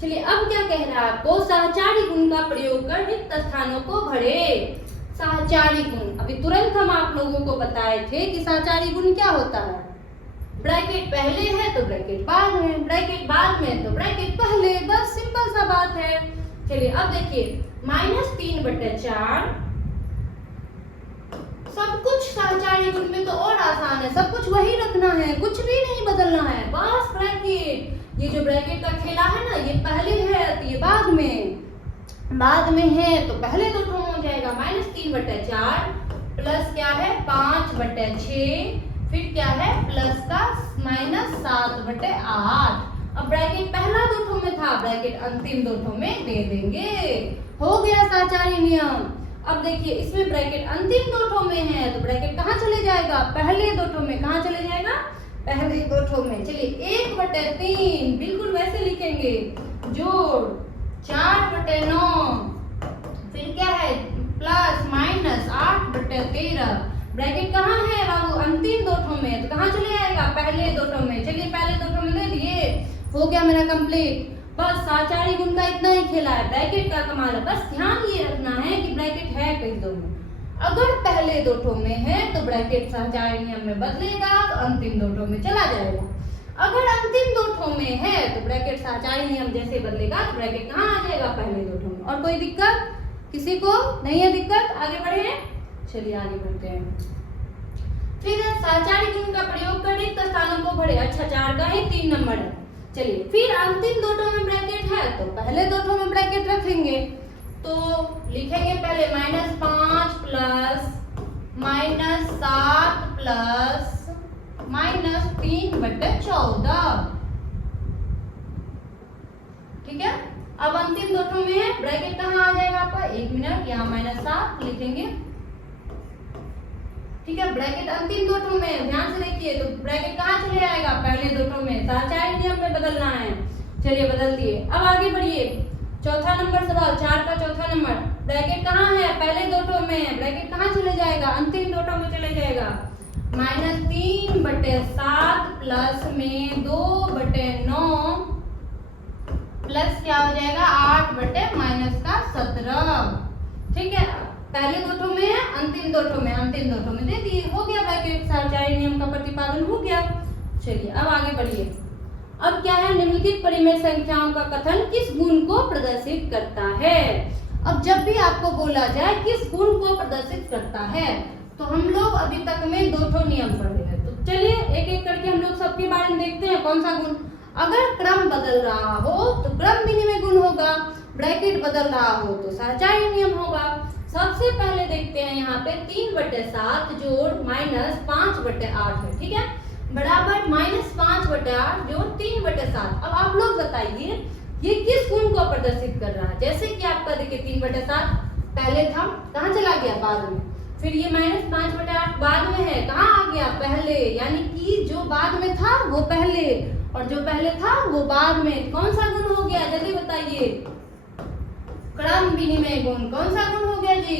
चलिए अब क्या कह रहा है आपको, सहचारी गुण का प्रयोग कर रिक्त स्थानों को भरे। सहचारी गुण अभी तुरंत हम आप लोगों को बताए थे कि सहचारी गुण क्या होता है। ब्रैकेट पहले है तो ब्रैकेट बाद में, ब्रैकेट बाद में तो ब्रैकेट पहले, बस सिंपल सा बात है। चलिए अब देखिए -3/4 सब कुछ सहचारी गुण में तो और आसान है, सब कुछ वही रखना है, कुछ भी नहीं बदलना है, बस ब्रैकेट। ये जो ब्रैकेट का खेला है ना, ये पहले है तो ये बाद में है तो पहले दो ठो हो जाएगा। -3/4 प्लस क्या है 5/6, फिर क्या है प्लस का -7/8। अब ब्रैकेट पहला दो ठो में था, ब्रैकेट अंतिम दो ठो में दे देंगे, हो गया सहचारी नियम। अब देखिए इसमें ब्रैकेट अंतिम दो ठो में है तो ब्रैकेट कहाँ चले जाएगा, पहले दो ठो में। कहाँ चले जाएगा, पहले दो ठो में। चलिए 1/3 बिल्कुल वैसे लिखेंगे, जोड़ 4/9, फिर क्या है प्लस -8/13। ब्रैकेट कहाँ है बाबू, अंतिम दो ठो में, तो कहाँ चले आएगा, पहले दो ठो में। चलिए पहले दो ठो में दे दिए, हो गया मेरा कंप्लीट। बस सहचारी गुण का इतना ही खेला है, ब्रैकेट का कमाल है। बस ध्यान ये रखना है कि ब्रैकेट है कई दो में, अगर पहले दो ठो में है तो ब्रैकेट सहचारी नियम में बदलेगा तो अंतिम दो ठो में चला जाएगा। अगर अंतिम दो ठो में है तो ब्रैकेट सहचारी नियम जैसे बदलेगा तो ब्रैकेट कहाँ आ जाएगा, पहले दो ठो में। और कोई दिक्कत किसी को नहीं है दिक्कत, आगे बढ़े। चलिए आगे बढ़ते हैं। फिर सहचारी गुण का प्रयोग कर रिक्त स्थानों को भरे। अच्छा 4 का ही 3 नंबर है। चलिए फिर अंतिम दो ठो में ब्रैकेट है तो पहले दो ठो में ब्रैकेट रखेंगे, तो लिखेंगे पहले -5 प्लस -7 प्लस -3/14। ठीक है, अब अंतिम दो ठो में है, ब्रैकेट कहाँ आ जाएगा आपका, 1 मिनट, यहाँ -7 लिखेंगे। ठीक है, ब्रैकेट अंतिम दो ठो में, ध्यान से देखिए, तो ब्रैकेट कहाँ चले आएगा, पहले दो ठो में। सहचारी नियम में बदलना है। चलिए बदल दिए। अब आगे बढ़िए, चौथा नंबर सवाल, 4 का चौथा नंबर। ब्रैकेट कहाँ है, पहले दो ठो में, ब्रैकेट कहाँ चले जाएगा, अंतिम दो ठो में चले जाएगा। -3/7 प्लस में 2/9 प्लस क्या हो जाएगा 8/-17। ठीक है, पहले दो ठो में है, अंतिम दो ठो में, अंतिम दो ठो में दे दिए, हो गया ब्रैकेट, सहचारी नियम का प्रतिपादन हो गया। चलिए अब आगे बढ़िए। अब क्या है, निम्नलिखित परिमेय संख्याओं का कथन किस गुण को प्रदर्शित करता है। अब जब भी आपको बोला जाए किस गुण को प्रदर्शित करता है, तो हम लोग अभी तक में दो ठो नियम पढ़े हैं, तो चलिए एक एक करके हम लोग सबके बारे में देखते हैं। कौन सा गुण, अगर क्रम बदल रहा हो तो क्रम विनिमय गुण होगा, ब्रैकेट बदल रहा हो तो सहचारी नियम होगा। सबसे पहले देखते हैं यहाँ पे 3/7 जोड़ -5/8 है। ठीक है, बराबर -5/8 जोड़ 3/7। अब आप लोग बताइए ये किस गुण को प्रदर्शित कर रहा है। जैसे कि आपका देखिए 3/7 पहले था, कहाँ चला गया, बाद में। फिर ये -5/8 बाद में है, कहाँ आ गया, पहले। यानी कि जो बाद में था वो पहले और जो पहले था वो बाद में। कौन सा गुण हो गया, जल्दी बताइए, क्रम विनिमय गुण। कौन सा गुण हो गया जी,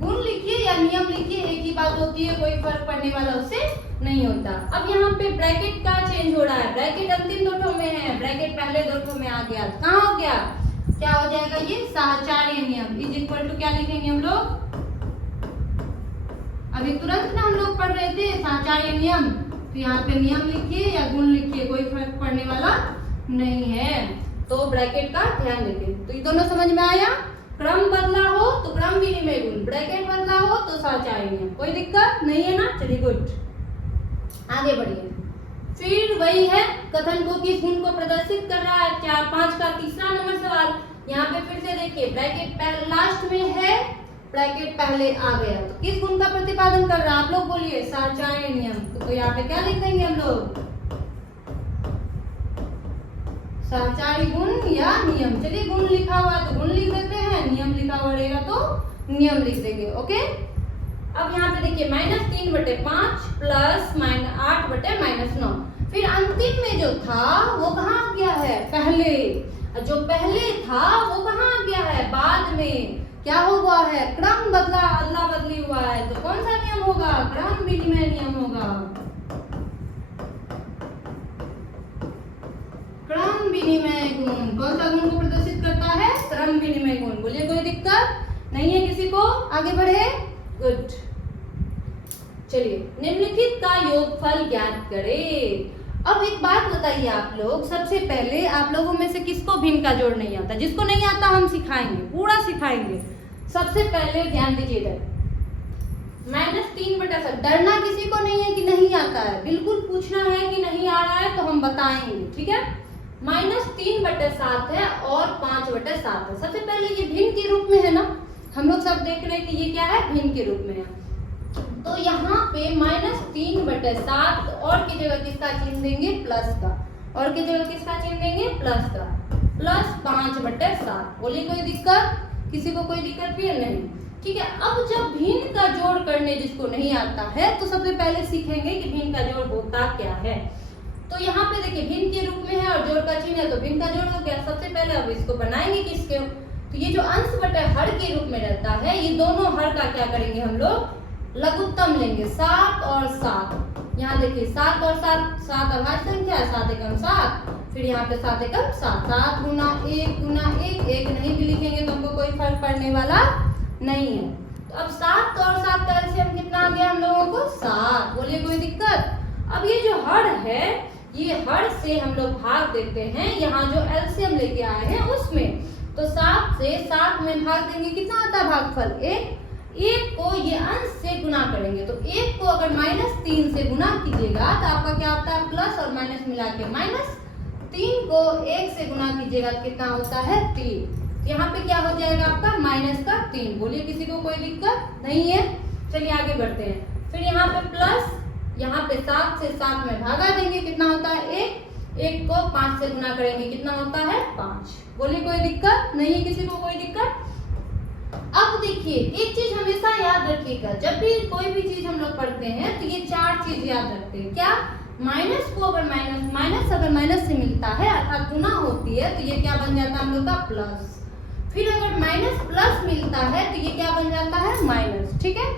गुण लिखिए या नियम लिखिए, एक ही बात होती है, कोई फर्क पड़ने वाला उससे नहीं होता। अब यहाँ पे ब्रैकेट का चेंज हो रहा है, ब्रैकेट अंतिम दो ठो में है, ब्रैकेट पहले दो ठो में आ गया, कहाँ हो गया, क्या हो जाएगा ये सहचारी नियम। इज इक्वल टू क्या लिखेंगे हम लोग, अभी तुरंत ना हम लोग पढ़ रहे थे सहचारी नियम, तो यहाँ पे नियम लिखिए या गुण लिखिए, कोई फर्क पड़ने वाला नहीं है। तो ब्रैकेट का ध्यान रखिए। तो ये दोनों समझ में आया, क्रम बदला हो तो क्रम विनिमय गुण, ब्रैकेट बदला हो तो सहचारी नियम, कोई दिक्कत नहीं है ना। चलिए गुड, आगे बढ़िए। फिर वही है, कथन को किस गुण को प्रदर्शित कर रहा है। 4, 5 का तीसरा नंबर सवाल। यहाँ पे फिर से देखिए, ब्रैकेट लास्ट में है, ब्रैकेट पहले आ गया, तो किस गुण का प्रतिपादन कर रहा है, आप लोग बोलिए, सहचारी नियम। तो यहाँ पे क्या लिख देंगे हम लोग, सहचारी गुण या नियम। चलिए गुण लिखा हुआ है तो गुण लिख देते हैं, नियम लिखा हुआ रहेगा तो नियम लिख देंगे। ओके, अब यहाँ पे देखिए -3/5 प्लस -8/-9। फिर अंतिम में जो था वो कहाँ आ गया है, पहले। जो पहले था वो कहाँ आ गया है, बाद में। क्या हुआ है, क्रम बदला, अदला बदली हुआ है, तो कौन सा नियम होगा, क्रम विनिमय नियम होगा। विनिमय गुण। कौन सा गुण को प्रदर्शित करता है? श्रम विनिमय गुण। बोलिए कोई दिक्कत नहीं है किसी को? आगे बढ़े, गुड। चलिए निम्नलिखित का योगफल ज्ञात करें। अब एक बात बताइए आप लोग, सबसे पहले आप लोगों में से किसको भिन्न का जोड़ नहीं आता? जिसको नहीं आता हम सिखाएंगे, पूरा सिखाएंगे। सबसे पहले ध्यान दीजिए इधर, -3/7। डरना किसी को नहीं है कि नहीं आता है, बिल्कुल पूछना है कि नहीं आ रहा है तो हम बताएंगे, ठीक है। -3/7 है और 5/7 है। सबसे पहले ये भिन्न के रूप में है ना, हम लोग सब देख रहे हैं कि ये क्या है, भिन्न के रूप में है। तो यहाँ पे -3/7 और की जगह किसका चिन्ह देंगे? प्लस का। और की जगह किसका चिन्ह देंगे? प्लस का। प्लस 5/7। बोलिए कोई दिक्कत? किसी को कोई दिक्कत भी नहीं? ठीक है। अब जब भिन्न का जोड़ करने जिसको नहीं आता है तो सबसे पहले सीखेंगे कि भिन्न का जोड़ होता क्या है। तो यहाँ पे देखिए भिन्न के रूप में है और जोड़ का चिन्ह है तो भिन्न का जोड़ हो गया। सबसे पहले अब इसको बनाएंगे किसके? तो ये जो अंश बटे हर के रूप में रहता है, ये दोनों हर का क्या करेंगे हम लोग? लघुत्तम लेंगे। 7 और 7। यहाँ देखिए 7 और 7 अभाज्य संख्या है, 7 एकम 7। फिर यहाँ पे 7 एकम 7। 7 गुना 1 गुना 1, 1 नहीं भी लिखेंगे तो हमको कोई फर्क पड़ने वाला नहीं है। तो अब 7 और 7 का एलसीएम कितना आ गया हम लोगों को? 7। बोलिए कोई दिक्कत? अब ये जो हर है, ये हर से हम लोग भाग देते हैं यहाँ जो एलसीएम लेके आए हैं उसमें। तो 7 से 7 में भाग देंगे, कितना आता है भागफल? 1। 1 को ये अंश से गुना करेंगे, तो 1 को अगर -3 से गुना कीजिएगा तो आपका क्या आता है? प्लस और माइनस मिला के माइनस। 3 को 1 से गुना कीजिएगा तो कितना होता है? 3। यहाँ पे क्या हो जाएगा आपका? -3। बोलिए किसी को कोई दिक्कत नहीं है? चलिए आगे बढ़ते हैं। फिर यहाँ पे प्लस, यहाँ पे 7 से 7 में भागा देंगे, कितना होता है? 1। 1 को 5 से गुना करेंगे, कितना होता है? 5। बोलिए कोई दिक्कत नहीं है? किसी को कोई दिक्कत? अब देखिए एक चीज हमेशा याद रखिएगा, जब भी कोई भी चीज हम लोग पढ़ते हैं तो ये 4 चीज याद रखते हैं। क्या? माइनस को अगर माइनस से मिलता है अर्थात गुना होती है तो ये क्या बन जाता है हम लोग का? प्लस। फिर अगर माइनस प्लस मिलता है तो ये क्या बन जाता है? माइनस, ठीक है।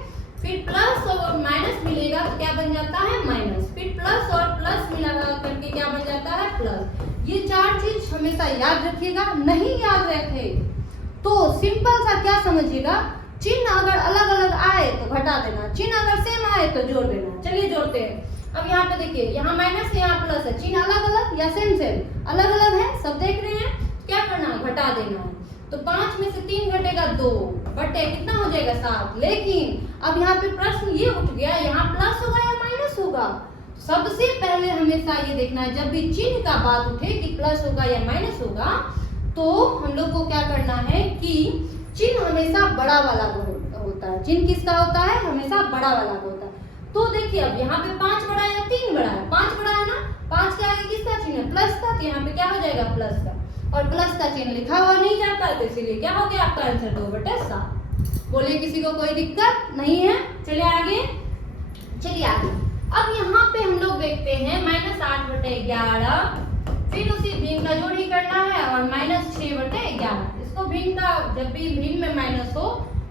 फिर प्लस और माइनस मिलेगा तो क्या बन जाता है? माइनस। फिर प्लस और प्लस मिला करके क्या बन जाता है? प्लस। ये 4 चीज हमेशा याद रखिएगा। नहीं याद रखे तो सिंपल सा क्या समझिएगा, चिन्ह अगर अलग अलग आए तो घटा देना, चिन्ह अगर सेम आए तो जोड़ देना। चलिए जोड़ते हैं। अब यहाँ पे देखिए, यहाँ माइनस है, यहाँ प्लस है, चिन्ह अलग अलग या सेम सेम? अलग अलग है, सब देख रहे हैं। क्या करना है? घटा देना है। तो 5 में से 3 घटेगा 2 बटे कितना हो जाएगा? 7। लेकिन अब यहाँ पे प्रश्न ये उठ गया, यहाँ प्लस होगा या माइनस होगा? सबसे पहले हमेशा ये देखना है जब भी चिन्ह का बात उठे कि प्लस होगा या माइनस होगा, तो हम लोग को क्या करना है कि चिन्ह हमेशा बड़ा वाला होता है। चिन्ह किसका होता है? हमेशा बड़ा वाला होता है। तो देखिए अब यहाँ पे 5 बड़ा है या 3 बड़ा है? 5 बड़ा है ना। 5 के आगे किसका चिन्ह है? प्लस का। तो यहाँ पे क्या हो जाएगा? प्लस का। और प्लस का चिन्ह लिखा हुआ नहीं जाता है तो इसीलिए क्या हो गया आपका आंसर? 2/7। बोलिए किसी को कोई दिक्कत नहीं है? चलिए आगे, चलिए आगे। अब यहाँ पे हम लोग देखते हैं -8/11। फिर उसी भिन्न का जोड़ ही करना है और -6/11। इसको भिन्न का, जब भी भिन्न में माइनस हो,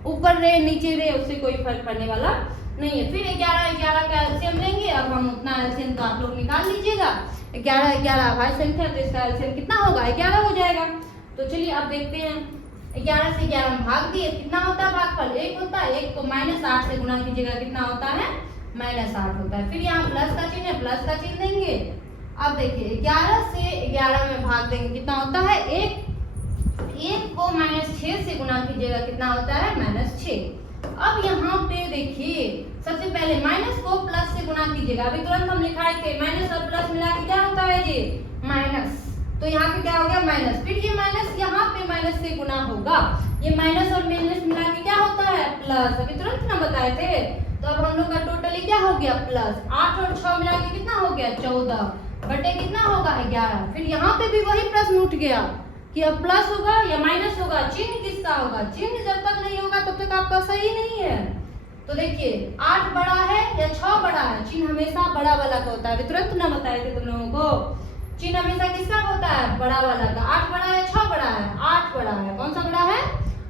ऊपर रहे नीचे रहे उससे कोई फर्क पड़ने वाला नहीं है। फिर 11 का एलसीएम लेंगे। अब हम उतना एलसीएम तो आप लोग निकाल लीजिएगा। 11 अभाज्य संख्या तो इसका एलसीएम कितना होगा? 11 हो जाएगा। तो चलिए अब देखते हैं, 11 से 11 में भाग दिए, कितना होता है भागफल? 1 होता है। 1 को -8 से गुना कीजिएगा, कितना होता है? -8 होता है। फिर यहाँ प्लस का चिन्ह है, प्लस का चिन्ह देंगे। अब देखिए 11 से 11 में भाग देंगे, कितना होता है? 1। 1 को -6 से गुना कीजिएगा, कितना होता है? -6। अब यहाँ पे देखिए सबसे पहले माइनस को प्लस से गुना कीजिएगा। अभी तुरंत हम लिखाए थे माइनस और प्लस मिला के क्या होता है? ये माइनस। तो यहाँ पे क्या हो गया? माइनस। फिर ये माइनस यहाँ पे माइनस से गुना होगा, ये माइनस और माइनस मिला के क्या होता है? प्लस। अभी तुरंत ना बताए थे। तो अब हम लोग का टोटली क्या हो गया? प्लस। 8 और 6 मिला के कितना हो गया? 14 बटे कितना होगा? 11। फिर यहाँ पे भी वही प्रश्न उठ गया कि अब प्लस होगा या माइनस होगा? चिन्ह किसका होगा? चिन्ह जब तक नहीं होगा तब तक आपका सही नहीं है। तो देखिए 8 बड़ा है या 6 बड़ा है? चिन्ह हमेशा बड़ा वाला का होता है। अभी तुरंत ना बताए थे तुम लोगों को, चिन्ह हमेशा किसका होता है? बड़ा वाला का। 8 बड़ा है 6 बड़ा है? 8 बड़ा है। कौन सा बड़ा है?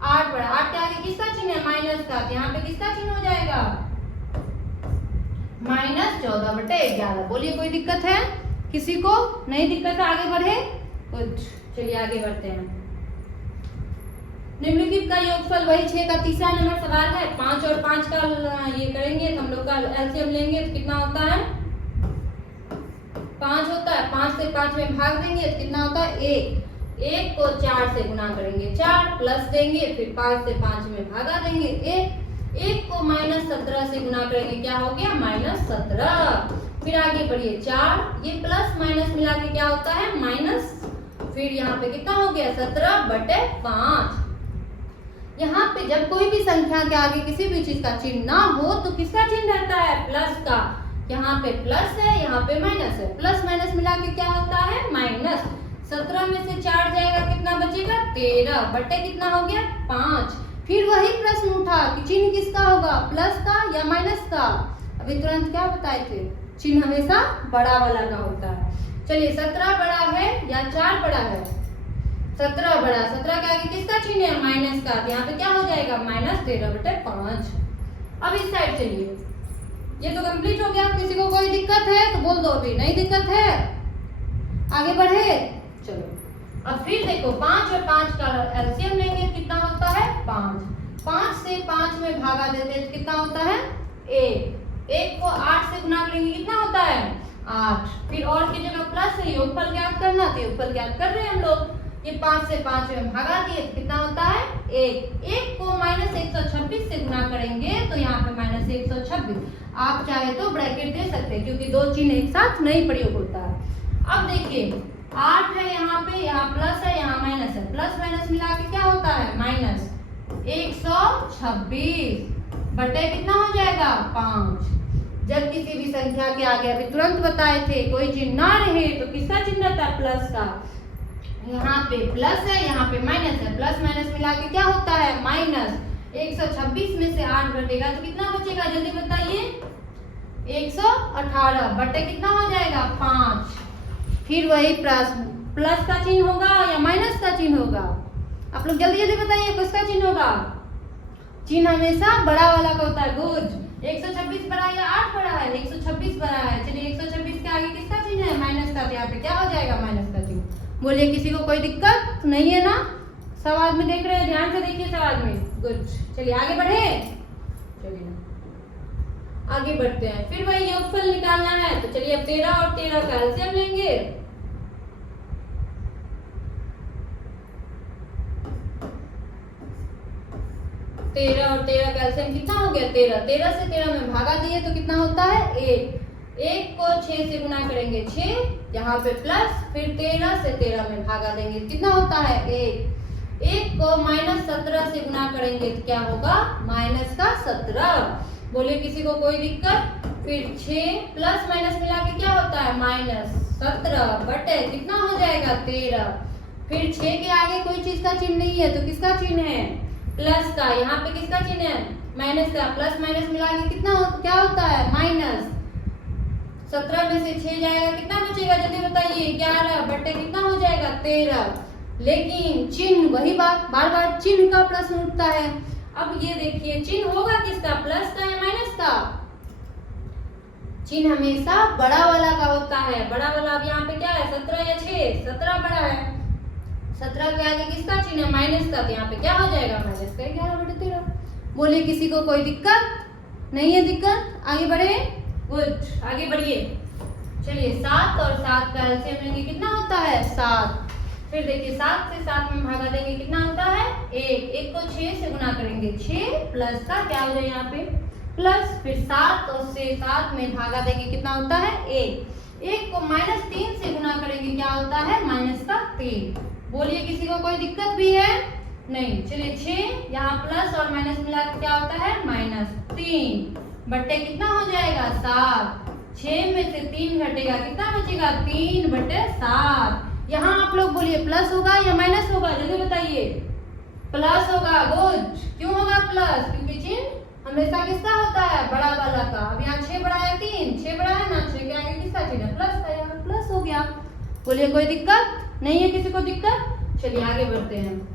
8 बड़ा। 8 के आगे किसका चिन्ह है? माइनस का। यहाँ पे किसका चिन्ह हो जाएगा? -14/11। बोलिए कोई दिक्कत है? किसी को नहीं दिक्कत है? आगे बढ़े, गुड। चलिए आगे बढ़ते हैं। निम्नलिखित का योगफल वही 6 का तीसरा नंबर सवाल है। 5 और 5 का ये करेंगे तो हम लोग का एलसीएम लेंगे तो कितना होता है 5 होता है। 5 से 5 में भाग देंगे तो कितना होता है 1। 1 को 4 से गुना करेंगे 4 प्लस देंगे फिर 5 से 5 में भागा देंगे 1। 1 को -17 से गुना करेंगे क्या हो गया -17। फिर आगे बढ़िए 4 ये प्लस माइनस मिला के क्या होता है माइनस। फिर यहाँ पे कितना हो गया 17/5। यहाँ पे जब कोई भी संख्या के आगे किसी भी चीज का चिन्ह ना हो तो किसका चिन्ह रहता है प्लस का। यहाँ पे प्लस है यहाँ पे माइनस है। प्लस माइनस मिला के क्या होता है माइनस। 17 में से 4 जाएगा कितना बचेगा 13 बटे कितना हो गया 5। फिर वही प्रश्न उठा कि चिन्ह किसका होगा प्लस का या माइनस का। अभी तुरंत क्या बताए थे चिन्ह हमेशा बड़ा वाला का होता है। चलिए 17 बड़ा है या 4 बड़ा है 17 बड़ा। 17 के आगे किसका चिन्ह है माइनस का। यहाँ पे क्या हो जाएगा -13/5। अब इस साइड चलिए ये तो कंप्लीट हो गया। किसी को कोई दिक्कत है तो बोल दो अभी नहीं दिक्कत है आगे बढ़े। चलो अब फिर देखो 5 और 5 का एलसीएम लेंगे कितना होता है 5। 5 से 5 में भागा देते तो कितना होता है 1। 1 को 8 से गुना करेंगे कितना होता है 8। फिर और की जगह प्लस है योगफल ज्ञात करना तो योगफल ज्ञात कर रहे हैं हम लोग। ये 5 से 5 में भागा दिए तो कितना होता है 1। 1 को -126 से गुना करेंगे तो यहाँ पे -126। आप चाहे तो ब्रैकेट दे सकते हैं क्योंकि दो चिन्ह एक साथ नहीं प्रयोग होता है। अब देखिए 8 है यहाँ पे यहाँ प्लस है यहाँ माइनस है। प्लस माइनस मिला के क्या होता है -126 बटे कितना हो जाएगा 5। जब किसी भी संख्या के आगे अभी तुरंत बताए थे कोई चिन्ह ना रहे तो किसका चिन्ह रहता है प्लस का। यहाँ पे प्लस है यहाँ पे माइनस है। प्लस माइनस मिला के क्या होता है माइनस। 126 में से 8 घटेगा तो कितना बचेगा जल्दी बताइए 118 बटे कितना हो जाएगा 5। फिर वही प्लस का चिन्ह होगा या माइनस का चिन्ह होगा। आप लोग जल्दी जल्दी बताइए किसका चिन्ह होगा। चिन्ह हमेशा बड़ा वाला का होता है। गुड। 126 बड़ा या 8 बड़ा है 126 बड़ा है। चलिए 126 के आगे किसका चिन्ह है माइनस का तो यहाँ पे क्या हो जाएगा माइनस का चिन्ह। बोलिए किसी को कोई दिक्कत नहीं है ना। सवाल में देख रहे हैं ध्यान से देखिए सवाल में। गुड। चलिए आगे बढ़े। चलिए आगे बढ़ते हैं। फिर वही योगफल निकालना है तो चलिए अब 13 और 13 का एलसीएम लेंगे। तेरह और 13 का एलसीएम कितना हो गया 13। 13 से 13 में भागा दिए तो कितना होता है 1। 1 को 6 से गुना करेंगे 6 यहाँ पे प्लस फिर 13 से 13 में भागा देंगे कितना होता है 1। 1 को -17 से गुना करेंगे तो क्या होगा -17। बोलिए किसी को कोई दिक्कत। फिर 6 प्लस माइनस मिला के क्या होता है -17 बटे कितना हो जाएगा 13। फिर 6 के आगे कोई चीज का चिन्ह नहीं है तो किसका चिन्ह है प्लस का। यहाँ पे किसका चिन्ह है माइनस का। प्लस माइनस मिला के कितना क्या होता है माइनस। 17 में से 6 जाएगा कितना बचेगा जल्दी बताइए 11 बटे कितना हो जाएगा 13। लेकिन चिन्ह वही बात बार बार चिन्ह का प्रश्न उठता है। अब ये देखिए चिन्ह होगा किसका प्लस का या माइनस का। चिन्ह हमेशा बड़ा वाला का होता है। बड़ा वाला अब यहाँ पे क्या है 17 या 6 17 बड़ा है। 17 के आगे किसका चिन्ह है माइनस का तो यहाँ पे क्या हो जाएगा माइनस का 11 बटे 13। बोलिए किसी को कोई दिक्कत नहीं है दिक्कत आगे बढ़े। गुड आगे बढ़िए। चलिए 7 और 7 का एलसीएम लेंगे कितना होता है 7। फिर देखिए 7 से 7 में भागा देंगे कितना होता है 1। 1 को 6 से गुना करेंगे 6 प्लस का क्या हो जाए यहाँ पे प्लस फिर 7 और से 7 में भागा देंगे कितना होता है 1। 1 को -3 से गुना करेंगे क्या होता है -3। बोलिए किसी को कोई दिक्कत भी है नहीं। चलिए 6 यहाँ प्लस और माइनस मिला क्या होता है -3 बटे कितना हो जाएगा 7। 6 में से 3 घटेगा कितना बचेगा 3 बटे 7। यहाँ आप लोग बोलिए प्लस होगा या माइनस होगा जल्दी बताइए। प्लस होगा। गुड। क्यों होगा प्लस क्योंकि चिन्ह हमेशा किसका होता है बड़ा वाला का। अब यहाँ 6 बड़ा है 3 6 बड़ा है ना 6 के आगे किसका चिन्ह है प्लस का यहाँ प्लस हो गया। बोलिए कोई दिक्कत नहीं है किसी को दिक्कत। चलिए आगे बढ़ते हैं।